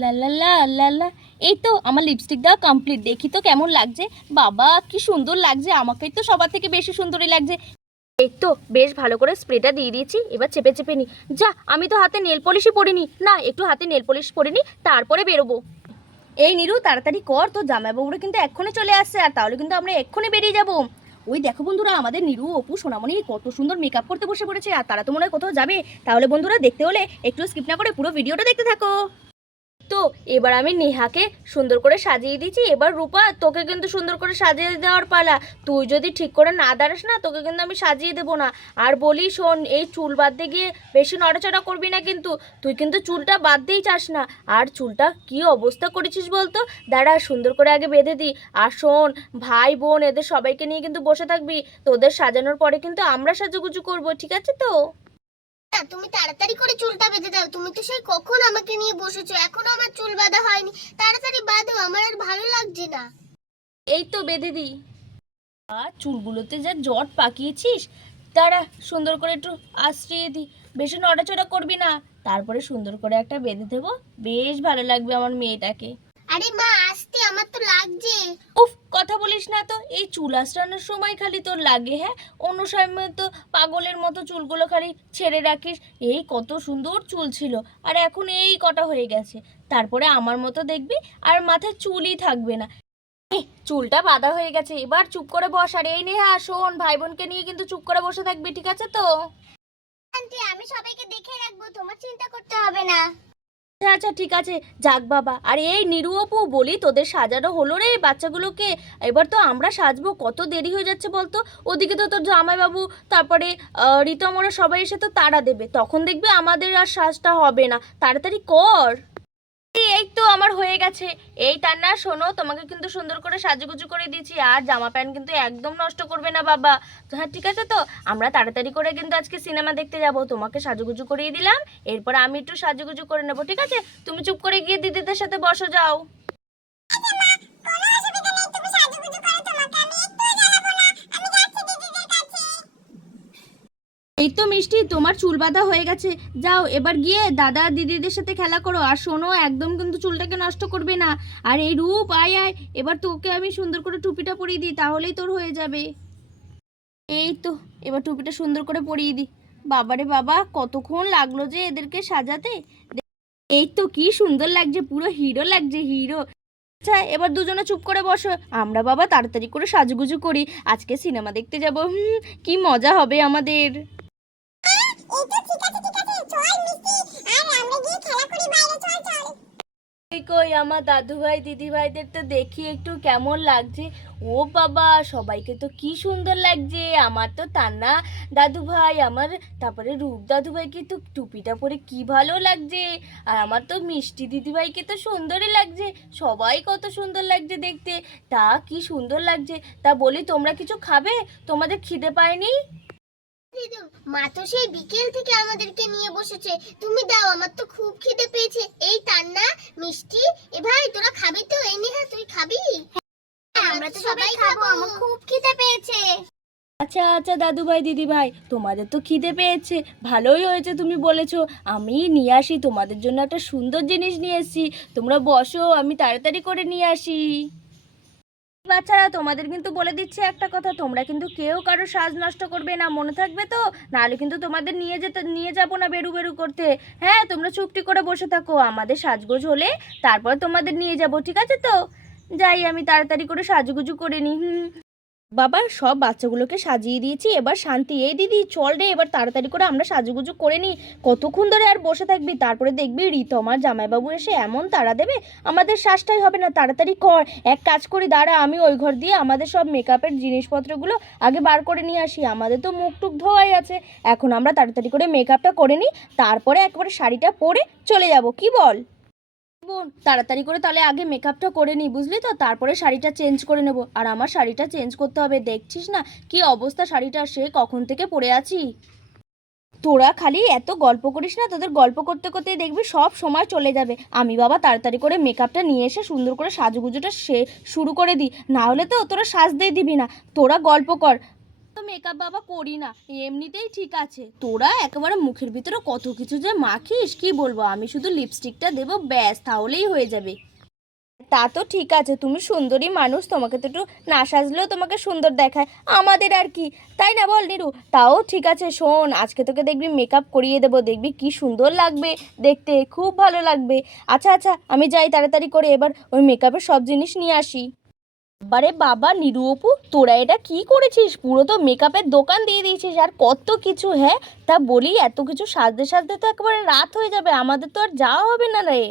লা লা লা লা লা। এই তো আমার লিপস্টিক দেওয়া কমপ্লিট দেখি তো কেমন লাগছে। বাবা, কি সুন্দর লাগছে। আমাকেই তো সবার থেকে বেশি সুন্দরই লাগছে। এই তো বেশ ভালো করে স্প্রেটা দিয়ে দিয়েছি। এবার চেপে চেপে নি। যা, আমি তো হাতে নেল পলিশই পরিনি। না, একটু হাতে নেল পলিশ পরিনি, তারপরে বেরোবো। এই নিরু, তাড়াতাড়ি কর। তো জামাইবাবুরা কিন্তু এক্ষুনি চলে আসছে, আর তাহলে কিন্তু আমরা এক্ষুনি বেরিয়ে যাব। ওই দেখো বন্ধুরা, আমাদের নিরু, অপু, সোনামণি কত সুন্দর মেকআপ করতে বসে পড়েছে। আর তারা তো মনে হয় কোথাও যাবে। তাহলে বন্ধুরা, দেখতে হলে একটু স্কিপ না করে পুরো ভিডিওটা দেখতে থাকো। তো এবার আমি নেহাকে সুন্দর করে সাজিয়ে দিয়েছি। এবার রূপা, তোকে কিন্তু সুন্দর করে সাজিয়ে দেওয়ার পালা। তুই যদি ঠিক করে না দাঁড়াস না, তোকে কিন্তু আমি সাজিয়ে দেবো না। আর বলি শোন, এই চুল বাঁধতে গিয়ে বেশি নড়াচড়া করবি না কিন্তু। তুই কিন্তু চুলটা বাঁধতেই চাস না। আর চুলটা কি অবস্থা করেছিস বলতো? দাঁড়া, সুন্দর করে আগে বেঁধে দি। আর শোন, ভাই, বোন, এদের সবাইকে নিয়ে কিন্তু বসে থাকবি। তোদের সাজানোর পরে কিন্তু আমরা সাজুগুজু করব, ঠিক আছে তো? তুমি তাড়াতাড়ি করে চুলটা বেঁধে তুমি তো সেই কখন আমাকে নিয়ে বসেছো? এখনও আমার চুল বাঁধা হয়নি। তাড়াতাড়ি বাঁধো আমার আর ভালো লাগছে না। এই তো বেঁধে দিই। আর চুলগুলোতে যা জট পাকিয়েছিস তারা সুন্দর করে একটু আশ্রিয়ে দিই। বেশি নড়াচড়া করবি না। তারপরে সুন্দর করে একটা বেঁধে দেবো। বেশ ভালো লাগবে আমার মেয়েটাকে। আরে মা আমার তো লাগছে। উফ কথা বলিস না তো। এই চুল আশ্রানোর সময় খালি তোর লাগে হ্যাঁ? অন্য সময় তো পাগলের মতো চুলগুলো খালি ছেড়ে রাখিস। এই কত সুন্দর চুল ছিল। আর এখন এই কটা হয়ে গেছে। তারপরে আমার মতো দেখবি আর মাথায় চুলই থাকবে না। চুলটা বাঁধা হয়ে গেছে। এবার চুপ করে বস। আর এই নেহা শোন ভাই বোনকে নিয়ে কিন্তু চুপ করে বসে থাকবি ঠিক আছে তো? আন্টি আমি সবাইকে দেখে রাখব। তোমার চিন্তা করতে হবে না। আচ্ছা আচ্ছা ঠিক আছে, যাক বাবা। আর, এই নিরু অপু বলি তোদের সাজানো হলো রে বাচ্চাগুলোকে। এবার তো আমরা সাজবো, কত দেরি হয়ে যাচ্ছে বলতো? ওদিকে তো তোর জামাইবাবু, তারপরে রিতমরা সবাই এসে তো তাড়া দেবে। তখন দেখবে আমাদের আর সাজটা হবে না। তাড়াতাড়ি কর। এই, তো আমার হয়ে গেছে। এই না শোনো তোমাকে কিন্তু সুন্দর করে সাজুগুজু করে দিয়েছি আর জামা প্যান্ট কিন্তু একদম নষ্ট করবে না বাবা। হ্যাঁ ঠিক আছে তো? আমরা তাড়াতাড়ি করে কিন্তু আজকে সিনেমা দেখতে যাব। তোমাকে সাজুগুজু করিয়ে দিলাম। এরপর আমি একটু সাজুগুজু করে নেব ঠিক আছে? তুমি চুপ করে গিয়ে দিদিদের সাথে বসো যাও। এই তো মিষ্টি, তোমার চুল বাঁধা হয়ে গেছে। যাও, এবার গিয়ে দাদা দিদিদের সাথে খেলা করো। আর শোনো, একদম কিন্তু চুলটাকে নষ্ট করবে না। আর এই রূপ, আয় আয়, এবার তোকে আমি সুন্দর করে টুপিটা পরিয়ে দিই, তাহলেই তোর হয়ে যাবে। এই তো, এবার টুপিটা সুন্দর করে পরিয়ে দিই। বাবারে বাবা, কতক্ষণ লাগল যে এদেরকে সাজাতে? এই তো কি সুন্দর লাগছে, পুরো হিরো লাগছে, হিরো। আচ্ছা এবার দুজনে চুপ করে বসো। আমরা বাবা তাড়াতাড়ি করে সাজুগুজু করি। আজকে সিনেমা দেখতে যাব। হুম, কি মজা হবে আমাদের। কই আমার দাদু ভাই দিদি ভাইদের তো দেখি একটু কেমন লাগছে। ও বাবা, সবাইকে তো কি সুন্দর লাগছে। আমার তো তান্না দাদু ভাই আমার তারপরে রূপ দাদু ভাইকে তো টুপিটা পরে কি ভালো লাগছে। আর আমার তো মিষ্টি দিদি ভাইকে তো সুন্দরই লাগছে। সবাই কত সুন্দর লাগছে দেখতে। তা কি সুন্দর লাগছে। তা বলি, তোমরা কিছু খাবে? তোমাদের খিদে পায়নি? মা তো সেই বিকেল থেকে আমাদেরকে নিয়ে বসেছে। তুমি দাও আমার তো খুব খিদে পেয়েছে। এই তান্না মিষ্টি এ ভাই তোরা খাবি তো? এই নেহা তুই খাবি? হ্যাঁ, আমরা তো সবাই খাব আমার খুব খিদে পেয়েছে। আচ্ছা আচ্ছা দাদু ভাই দিদি ভাই তোমাদের তো খিদে পেয়েছে। ভালোই হয়েছে তুমি বলেছ। আমি নিয়ে আসি তোমাদের জন্য একটা সুন্দর জিনিস নিয়ে এসেছি। তোমরা বসো আমি তাড়াতাড়ি করে নিয়ে আসি। বাচ্চারা, তোমাদের কিন্তু বলে দিচ্ছে একটা কথা, তোমরা কিন্তু কেউ কারও সাজ নষ্ট করবে না, মনে থাকবে তো? নাহলে কিন্তু তোমাদের নিয়ে যেতে, নিয়ে যাব না বেরু বেরু করতে। হ্যাঁ তোমরা চুপটি করে বসে থাকো, আমাদের সাজগোজ হলে তারপর তোমাদের নিয়ে যাব, ঠিক আছে তো? যাই, আমি তাড়াতাড়ি করে সাজুগুজু করে নিই, হুম। বাবা, সব বাচ্চাগুলোকে সাজিয়ে দিয়েছি, এবার শান্তি, এই দিদি, চল রে, এবার তাড়াতাড়ি করে আমরা সাজুগুজু করে নিই। কতক্ষণ ধরে আর বসে থাকবি? তারপরে দেখবি রিতম আর জামাইবাবু এসে এমন তাড়া দেবে, আমাদের শ্বাসটাই হবে না, তাড়াতাড়ি কর। এক কাজ করি, দাঁড়া, আমি ওই ঘর দিয়ে আমাদের সব মেকআপের জিনিসপত্রগুলো আগে বার করে নিয়ে আসি। আমাদের তো মুখ টুক ধোয়াই আছে। এখন আমরা তাড়াতাড়ি করে মেকআপটা করে নিই, তারপরে একবারে শাড়িটা পরে চলে যাব, কি বল? বোন, তাড়াতাড়ি করে তাহলে আগে মেকআপটা করে নিই বুঝলি তো? তারপরে শাড়িটা চেঞ্জ করে নেব। আর আমার শাড়িটা চেঞ্জ করতে হবে, দেখছিস না? কি অবস্থা শাড়িটা সে কখন থেকে পরে আছি? তোরা খালি এত গল্প করিস না, তোদের গল্প করতে করতে দেখবি সব সময় চলে যাবে। আমি বাবা তাড়াতাড়ি করে মেকআপটা নিয়ে এসে সুন্দর করে সাজুগুজুটা সে শুরু করে দিই। না হলে তো তোরা সাজতেই দিবি না। তোরা গল্প কর। তো মেকআপ বাবা করি না, এমনিতেই ঠিক আছে। তোরা একেবারে মুখের ভিতরে কত কিছু যে মাখিস, কি বলব? আমি শুধু লিপস্টিকটা দেবো, ব্যাস, তাহলেই হয়ে যাবে। তা তো ঠিক আছে, তুমি সুন্দরী মানুষ, তোমাকে তো একটু না সাজলেও তোমাকে সুন্দর দেখায়, আমাদের আর কি? তাই না বল নিরু? তাও ঠিক আছে, শোন, আজকে তোকে দেখবি মেকআপ করিয়ে দেবো, দেখবি কি সুন্দর লাগবে দেখতে, খুব ভালো লাগবে। আচ্ছা আচ্ছা আমি যাই তাড়াতাড়ি করে এবার ওই মেকআপের সব জিনিস নিয়ে আসি। বারে বাবা নিরু অপু তোরা এটা কি করেছিস? পুরো তো মেকআপের দোকান দিয়ে দিয়েছিস আর কত কিছু হ্যাঁ? তা বলি এত কিছু সাজতে সাজতে তো একেবারে রাত হয়ে যাবে আমাদের তো আর যাওয়া হবে না রে।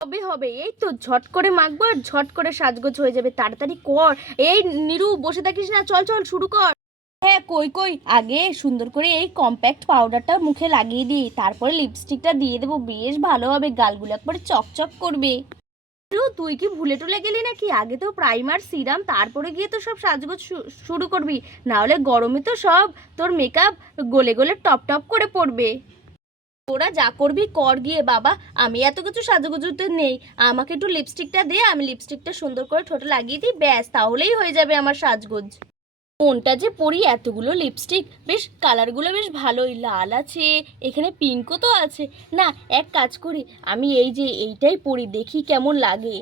হবে হবে এই তো ঝট করে মাখবো আর ঝট করে সাজগোজ হয়ে যাবে তাড়াতাড়ি কর। এই নিরু বসে থাকিস না চল চল শুরু কর। হ্যাঁ কই কই আগে সুন্দর করে এই কম্প্যাক্ট পাউডারটা মুখে লাগিয়ে দিই তারপরে লিপস্টিকটা দিয়ে দেবো বেশ ভালো হবে গালগুলো একবারে চকচক করবে। তুই কি ভুলে টুলে গেলি নাকি? আগে তো প্রাইমার সিরাম তারপরে গিয়ে তো সব সাজগোজ শুরু করবি। না হলে গরমে তো সব তোর মেকআপ গলে গলে টপ টপ করে পড়বে। তোরা যা করবি কর গিয়ে, বাবা। আমি এত কিছু সাজুগুজুতে নেই। আমাকে একটু লিপস্টিকটা দে, আমি লিপস্টিকটা সুন্দর করে ঠোঁটে লাগিয়ে দিই, ব্যাস, তাহলেই হয়ে যাবে আমার সাজগোজ। কোনটা যে পরি এতগুলো লিপস্টিক বেশ কালারগুলো বেশ ভালোই। লাল আছে, এখানে পিঙ্কও তো আছে। না, এক কাজ করি, আমি এই যে এইটাই পরি, দেখি কেমন লাগে।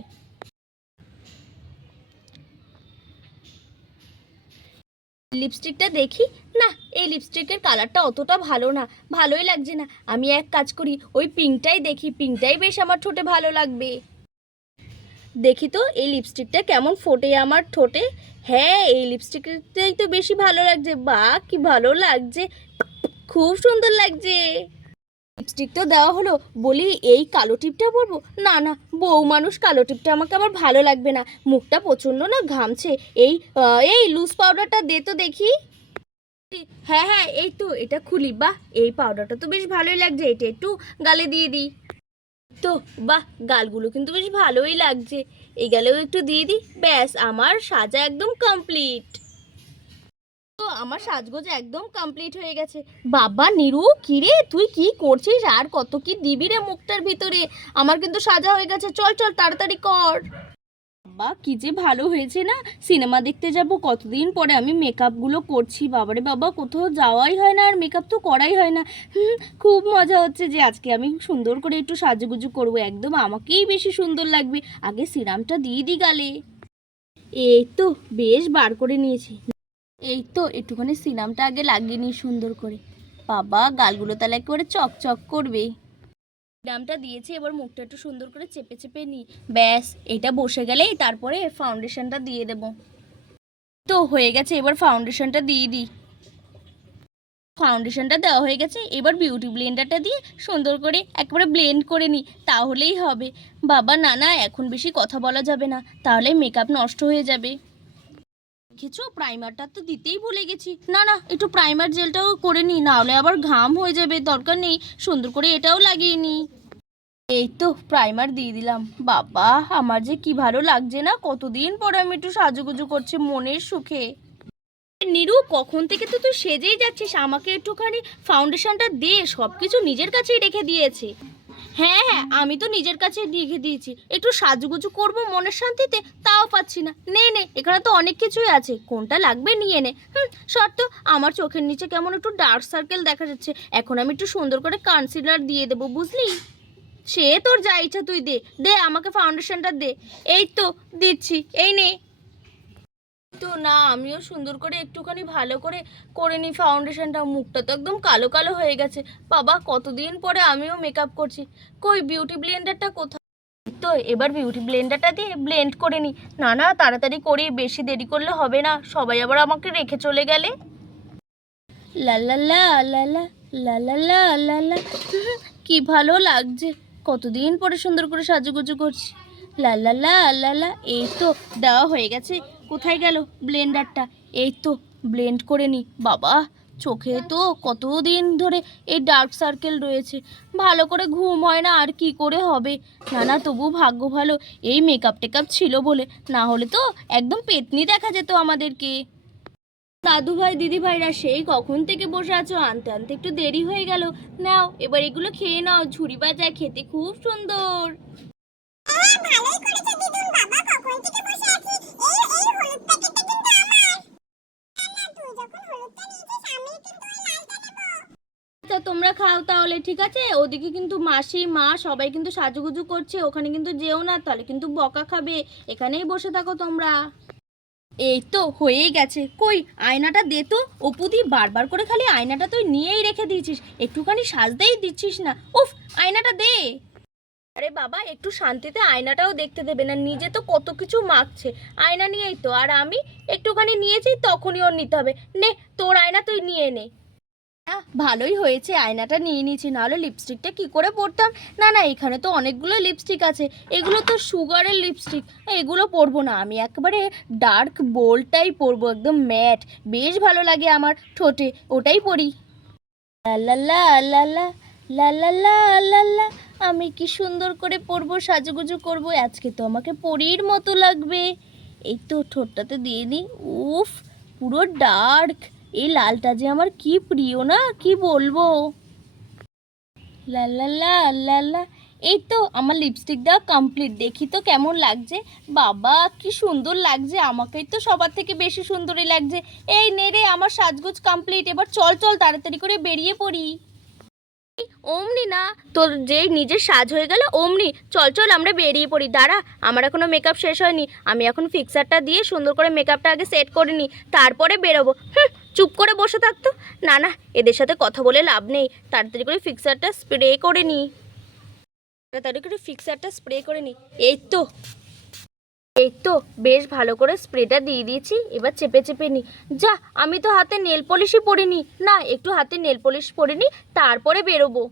লিপস্টিকটা দেখি? না, এই লিপস্টিকের কালারটা অতটা ভালো না, ভালোই লাগছে না। আমি এক কাজ করি, ওই পিঙ্কটাই দেখি পিঙ্কটাই বেশ আমার ঠোঁটে ভালো লাগবে। দেখি তো, এই লিপস্টিকটা কেমন ফোটে আমার ঠোঁটে? হ্যাঁ এই লিপস্টিকটাই তো বেশি ভালো লাগছে। বাহ কি ভালো লাগছে। খুব সুন্দর লাগছে। লিপস্টিক তো দেওয়া হলো বলি এই কালো টিপটা পরবো। না না, বউ মানুষ কালো টিপটা আমাকে আবার ভালো লাগবে না। মুখটা প্রচণ্ড না ঘামছে। এই এই লুজ পাউডারটা দে তো দেখি। হ্যাঁ হ্যাঁ এই তো, এটা খুলি। বাহ, এই পাউডারটা তো বেশ ভালোই লাগছে। এটা একটু গালে দিয়ে দিই। তো, বাহ, গালগুলো কিন্তু বেশ ভালোই লাগছে। এই গালেও একটু দিয়ে দিই? ব্যাস, আমার সাজা একদম কমপ্লিট তো আমার সাজগোজ একদম কমপ্লিট হয়ে গেছে। বাবা, নিরু, কিরে, তুই কি করছিস? আর কত কি দিবি রে মুখটার ভিতরে? আমার কিন্তু সাজা হয়ে গেছে। চল চল, তাড়াতাড়ি কর। বাবা কি যে ভালো হয়েছে না? সিনেমা দেখতে যাব কতদিন পরে আমি মেকআপগুলো করছি বাবারে বাবা কোথাও যাওয়াই হয় না আর মেকআপ তো করাই হয় না। হুম, খুব মজা হচ্ছে যে আজকে আমি সুন্দর করে একটু সাজুগুজু করব একদম আমাকেই বেশি সুন্দর লাগবে। আগে সিরামটা দিয়ে দিই গালে। এই তো বেশ বার করে নিয়েছি। এই তো একটুখানি সিরামটা আগে লাগিয়ে নিই সুন্দর করে। বাবা গালগুলো তাহলে একেবারে চকচক করবে। সিরামটা দিয়েছি, এবার মুখটা একটু সুন্দর করে চেপে চেপে নিই ব্যাস, এটা বসে গেলেই তারপরে ফাউন্ডেশনটা দিয়ে দেব। তো হয়ে গেছে, এবার ফাউন্ডেশনটা দিয়ে দিই। ফাউন্ডেশনটা দেওয়া হয়ে গেছে, এবার বিউটি ব্লেন্ডারটা দিয়ে সুন্দর করে একবারে ব্লেন্ড করে নিই তাহলেই হবে। বাবা, না না, এখন বেশি কথা বলা যাবে না, তাহলে মেকআপ নষ্ট হয়ে যাবে। দেখেছ? প্রাইমারটা তো দিতেই ভুলে গেছি। না না, একটু প্রাইমার জেলটাও করে নিই নাহলে আবার ঘাম হয়ে যাবে, দরকার নেই, সুন্দর করে এটাও লাগিয়ে নিই এই তো প্রাইমার দিয়ে দিলাম। বাবা, আমার যে কি ভালো লাগছে না, কতদিন পরে আমি একটু সাজুগুজু করছি মনের সুখে। নিরু, কখন থেকে তো তুই সেজেই যাচ্ছিস, আমাকে একটুখানি ফাউন্ডেশনটা দে সব কিছু নিজের কাছেই রেখে দিয়েছে। হ্যাঁ হ্যাঁ আমি তো নিজের কাছে রেখে দিয়েছি। একটু সাজুগুজু করব মনের শান্তিতে, তাও পাচ্ছি না। নে নে, এখানে তো অনেক কিছুই আছে। কোনটা লাগবে নিয়ে নে। হুম, শর্ত, আমার চোখের নিচে কেমন একটু ডার্ক সার্কেল দেখা যাচ্ছে। এখন আমি একটু সুন্দর করে কনসিলার দিয়ে দেবো, বুঝলি? সে তোর যা ইচ্ছা তুই দে। দে, আমাকে ফাউন্ডেশনটা দে। এই তো, দিচ্ছি। এই নে। তো না আমিও সুন্দর করে একটুখানি ভালো করে করে নিই ফাউন্ডেশনটা মুখটা তো একদম কালো কালো হয়ে গেছে বাবা কতদিন পরে আমিও মেকআপ করছি কই বিউটি ব্লেন্ডারটা কোথায় তো এবার বিউটি ব্লেন্ডারটা দিয়ে ব্লেন্ড করে নিই না না তাড়াতাড়ি করি বেশি দেরি করলে হবে না সবাই আবার আমাকে রেখে চলে গেলে লা লা লা লা লা লা লা লা লা লা কি ভালো লাগছে কতদিন পরে সুন্দর করে সাজুগুজু করছি লা লা লা লা লা এই তো দেওয়া হয়ে গেছে কোথায় গেল ব্লেন্ডারটা? এই তো, ব্লেন্ড করে নি। বাবা, চোখে তো কতদিন ধরে এই ডার্ক সার্কেল রয়েছে। ভালো করে ঘুম হয় না, আর কি করে হবে? না না তবু ভাগ্য ভালো, এই মেকআপ টেকআপ ছিল বলে। না হলে তো একদম পেতনি দেখা যেত আমাদেরকে। দাদু ভাই, দিদি ভাইরা, সেই কখন থেকে বসে আছো? আনতে আনতে একটু দেরি হয়ে গেল। নাও, এবার এগুলো খেয়ে নাও। ঝুড়ি বাজায় খেতে খুব সুন্দর। তোমরা খাও তাহলে, ঠিক আছে? ওদিকে কিন্তু মাসি, মা সবাই কিন্তু সাজুগুজু করছে, ওখানে কিন্তু যেও না, তাহলে কিন্তু বকা খাবে। এখানেই বসে থাকো তোমরা। এই তো হয়েই গেছে। কই, আয়নাটা দে তো। অপুদি বারবার করে খালি আয়নাটা তুই নিয়েই রেখে দিয়েছিস। একটুখানি সাজতেই দিচ্ছিস না। উফ, আয়নাটা দে। আরে বাবা, একটু শান্তিতে আয়নাটাও দেখতে দেবে না নিজে তো কত কিছু মাখছে। আয়না নিয়েই তো, আর আমি একটুখানি নিয়েছি তখনই ওর নিতে হবে। নে, তোর আয়না তুই নিয়ে নে। ভালোই হয়েছে, আয়নাটা নিয়ে নিয়েছি, নাহলে লিপস্টিকটা কি করে পরতাম? না না, এখানে তো অনেকগুলো লিপস্টিক আছে। এগুলো তো সুগারের লিপস্টিক এগুলো পরবো না, আমি একবারে ডার্ক বোল্ডটাই পরবো, একদম ম্যাট বেশ ভালো লাগে আমার, ঠোঁটে, ওটাই পরি। লা লা লা লা। লা লা লা লা লা। আমি কি সুন্দর করে পরবো, সাজুগুজু করব? আজকে তো আমাকে পরীর মতো লাগবে। এই তো ঠোঁটটাতে দিয়ে দিই। উফ, পুরো ডার্ক। এই লালটা যে আমার কি প্রিয় না, কি বলব? লা লা লা লা লা। এই তো আমার লিপস্টিক দেওয়া কমপ্লিট দেখি তো কেমন লাগছে। বাবা, কি সুন্দর লাগছে। আমাকেই তো সবার থেকে বেশি সুন্দরই লাগছে। এই নে রে, আমার সাজগোজ কমপ্লিট এবার চল চল, তাড়াতাড়ি করে বেরিয়ে পড়ি। অমনি না তোর যে নিজের সাজ হয়ে গেল অমনি। চল চল আমরা বেরিয়ে পড়ি দাঁড়া। আমার এখনও মেকআপ শেষ হয়নি। আমি এখন ফিক্সারটা দিয়ে সুন্দর করে মেকআপটা আগে সেট করে নিই তারপরে বেরোবো। হুম, চুপ করে বসে থাকতো। না না এদের সাথে কথা বলে লাভ নেই। তাড়াতাড়ি করে ফিক্সারটা স্প্রে করে নিই। তাড়াতাড়ি করে ফিক্সারটা স্প্রে করে নিই। এই তো। এই তো, বেশ ভালো করে স্প্রেটা দিয়ে দিয়েছি, এবার চেপে চেপে নিই যা, আমি তো হাতে নেল পলিশই পরিনি। না, একটু হাতে নেল পলিশ পরিনি, তারপরে বেরোবো।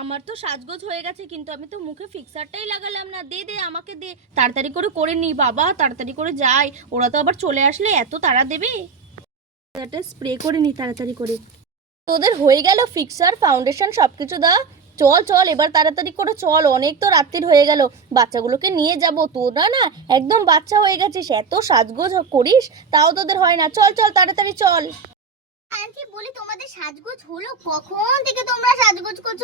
আমার তো সাজগোজ হয়ে গেছে, কিন্তু আমি তো মুখে ফিক্সারটাই লাগালাম না। দে দে, আমাকে দে। তাড়াতাড়ি করে করে নি, বাবা, তাড়াতাড়ি করে যাই। ওরা তো আবার চলে আসলে, এত তাড়া দেবে? স্প্রে করে নি, তাড়াতাড়ি করে। তোদের হয়ে গেল ফিক্সার ফাউন্ডেশন সব কিছু দা চল চল, এবার তাড়াতাড়ি করে চল, অনেক তো রাত্রির হয়ে গেল। বাচ্চাগুলোকে নিয়ে যাব। তোরা না একদম বাচ্চা হয়ে গেছিস, এত সাজগোজ করিস, তাও তোদের হয় না। চল চল, তাড়াতাড়ি চল। আন্টি বলি তোমাদের সাজগোজ হলো কখন থেকে তোমরা সাজগোজ করছ?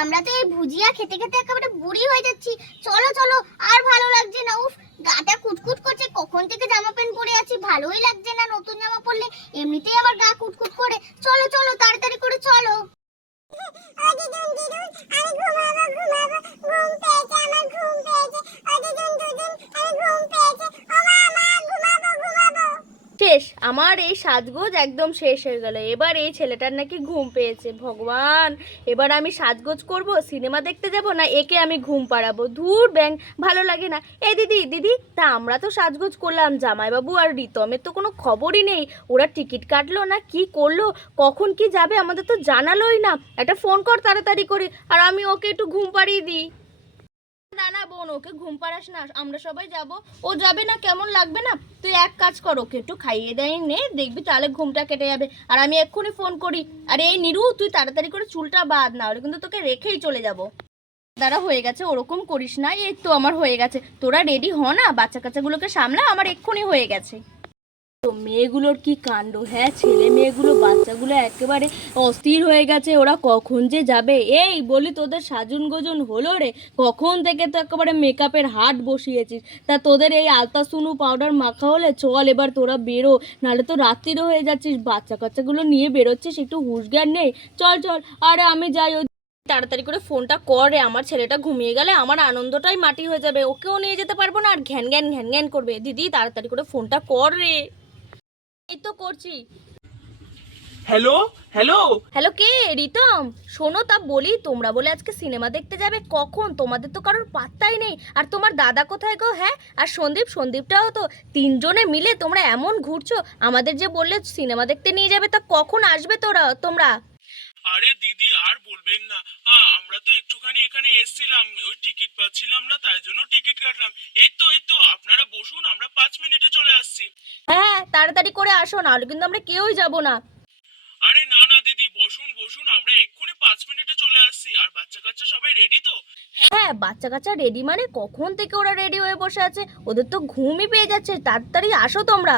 আমরা তো এই ভুজিয়া খেতে খেতে একেবারে বুড়ি হয়ে যাচ্ছি। চলো চলো, আর ভালো লাগছে না। উফ, গাটা কুটকুট করছে। কখন থেকে জামা প্যান্ট পরে আছি? ভালোই লাগছে না নতুন জামা পরলে। এমনিতেই আমার গা কুটকুট করে। চলো চলো, তাড়াতাড়ি করে চলো। O dedem dedem. Hani আমার এই সাজগোজ একদম শেষ হয়ে গেল। এবার এই ছেলেটার নাকি ঘুম পেয়েছে। ভগবান, এবার আমি সাজগোজ করব, সিনেমা দেখতে যাব না একে আমি ঘুম পাড়াবো? ধুর ব্যাং, ভালো লাগে না। এ দিদি দিদি, তা আমরা তো সাজগোজ করলাম, জামাইবাবু আর রিতমের তো কোনো খবরই নেই। ওরা টিকিট কাটলো না, কি করল? কখন কি যাবে আমাদের তো জানালোই না। একটা ফোন কর তাড়াতাড়ি করে, আর আমি ওকে একটু ঘুম পাড়িয়ে দিই। না না বোন, ওকে ঘুম পাড়াস না, আমরা সবাই যাব। ও যাবে না, কেমন লাগবে না? তুই এক কাজ কর, ওকে একটু খাইয়ে দেয় নে, দেখবি তাহলে ঘুমটা কেটে যাবে। আর আমি এক্ষুনি ফোন করি। আর এই নিরু, তুই তাড়াতাড়ি করে চুলটা বাদ না হলে কিন্তু তোকে রেখেই চলে যাব। দাঁড়া, হয়ে গেছে, ওরকম করিস না, এই তো আমার হয়ে গেছে। তোরা রেডি হ না? বাচ্চা কাচ্চাগুলোকে সামলা, আমার এক্ষুনি হয়ে গেছে। তো মেয়েগুলোর কি কাণ্ড? হ্যাঁ ছেলে মেয়েগুলো, বাচ্চাগুলো একেবারে অস্থির হয়ে গেছে। ওরা কখন যে যাবে? এই বলি তোদের সাজুন গোজন হলো রে? কখন থেকে তো একেবারে মেকআপের হাট বসিয়েছিস? তা তোদের এই আলতা সুনু পাউডার মাখা হলে চল এবার তোরা বেরো। নাহলে তো রাত্রিরও হয়ে যাচ্ছিস। বাচ্চা কাচ্চাগুলো নিয়ে বেরোচ্ছিস, একটু হুঁশজ্ঞান নেই চল চল। আরে আমি যাই, ওই তাড়াতাড়ি করে ফোনটা করে আমার ছেলেটা ঘুমিয়ে গেলে আমার আনন্দটাই মাটি হয়ে যাবে। ওকেও নিয়ে যেতে পারব না। আর ঘ্যান ঘ্যান ঘ্যান ঘ্যান করবে। দিদি, তাড়াতাড়ি করে ফোনটা কর রে। এই তো করছি। হ্যালো হ্যালো হ্যালো কে? রিতম? শোনো তা বলি তোমরা বলে আজকে সিনেমা দেখতে যাবে কখন? তোমাদের তো কারোর পাত্তাই নেই। আর তোমার দাদা কোথায় গো হ্যাঁ? আর সন্দীপ সন্দীপটাও তো তিনজনে মিলে তোমরা এমন ঘুরছো। আমাদের যে বললে সিনেমা দেখতে নিয়ে যাবে তা কখন আসবে তোরা তোমরা? আরে দিদি আর বলবেন না। আমরা তো একটুখানি এখানে এসেছিলাম ওই টিকিট পাচ্ছিলাম না তাই জন্য টিকিট কাটলাম। এই তো এই তো আপনারা বসুন আমরা পাঁচ মিনিটে চলে আসছি। হ্যাঁ তাড়াতাড়ি করে আসো নাহলে কিন্তু আমরা কেউই যাব না। আরে না না দিদি বসুন বসুন আমরা এক্ষুনি পাঁচ মিনিটে চলে আসছি। আর বাচ্চা কাচ্চা সবাই রেডি তো? হ্যাঁ বাচ্চা কাচ্চা রেডি মানে কখন থেকে ওরা রেডি হয়ে বসে আছে? ওদের তো ঘুমই পেয়ে যাচ্ছে তাড়াতাড়ি আসো তোমরা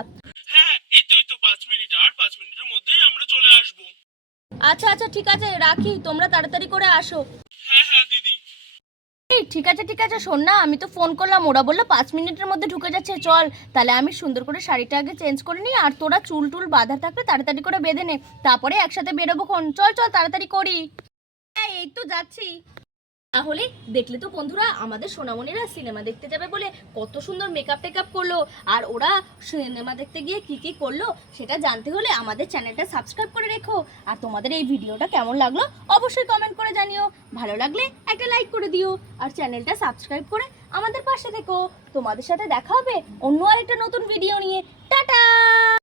হ্যাঁ এই তো এই তো পাঁচ মিনিট আর পাঁচ মিনিটের মধ্যেই আমরা চলে আসব আচ্ছা আচ্ছা ঠিক আছে রাখি তোমরা তাড়াতাড়ি করে আসো। হ্যাঁ হ্যাঁ দিদি। এই ঠিক আছে ঠিক আছে শোন না আমি তো ফোন করলাম ওরা বলল পাঁচ মিনিটের মধ্যে ঢুকে যাচ্ছে চল। তাহলে আমি সুন্দর করে শাড়িটা আগে চেঞ্জ করে নিই আর তোরা চুল টুল বাঁধা থাকলে তাড়াতাড়ি করে বেঁধে নে। তারপরে একসাথে বেরোবো খন। চল চল তাড়াতাড়ি করি। হ্যাঁ এই তো যাচ্ছি। তাহলে দেখলে তো বন্ধুরা আমাদের সোনামণিরা সিনেমা দেখতে যাবে বলে কত সুন্দর মেকআপ টেকআপ করল। আর ওরা সিনেমা দেখতে গিয়ে কি কি করল সেটা জানতে হলে আমাদের চ্যানেলটা সাবস্ক্রাইব করে রেখো। আর তোমাদের এই ভিডিওটা কেমন লাগল অবশ্যই কমেন্ট করে জানিও। ভালো লাগলে একটা লাইক করে দিও। আর চ্যানেলটা সাবস্ক্রাইব করে আমাদের পাশে থেকো। তোমাদের সাথে দেখা হবে অন্য আরেকটা নতুন ভিডিও নিয়ে। টাটা!